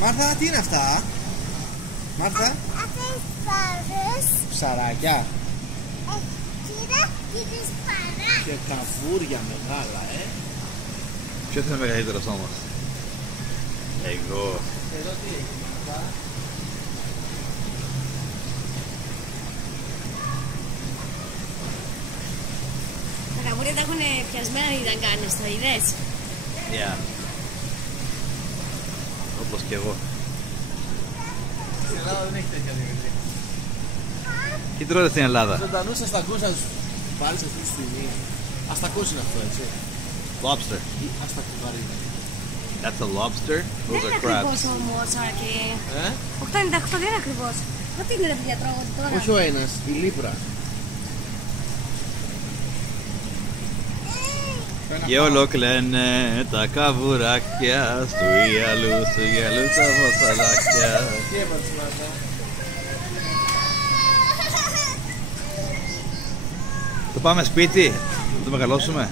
Μάρθα, τι είναι αυτά? Μάρθα. Αυτές ψάρες. Ψαράκια. Κοίτα, κοίτας παρά. Και καβούρια μεγάλα, Ποιος είναι μεγαλύτερος όμως? Εγώ. Εδώ τι έχει, Μάρθα? Τα καβούρια τα έχουν πιασμένα οι δαγκάνες, το είδες? Yeah. Όπως και εγώ. Στην Ελλάδα δεν έχει τέτοια Δημήτρη. Τι τρώτε στην Ελλάδα? Ζωντανούς αστακούς να τους πάρεις αυτή τη στιγμή. Αστακός είναι αυτό, έτσι. Lobster. Ή αστακουβαρίδα. That's a lobster. Δεν Those είναι are ακριβώς crabs. όμως, Άρκη. 8,98 δεν είναι ακριβώς. What είναι ρε παιδιά τρώγονται τώρα? Όχι ο ένας, η λίπρα. Και όλο κλαίνε τα καβουράκια στου γυαλού τα μοσαλάκια. Τι έπαθες, Μάρθα? Το πάμε σπίτι, θα το μεγαλώσουμε.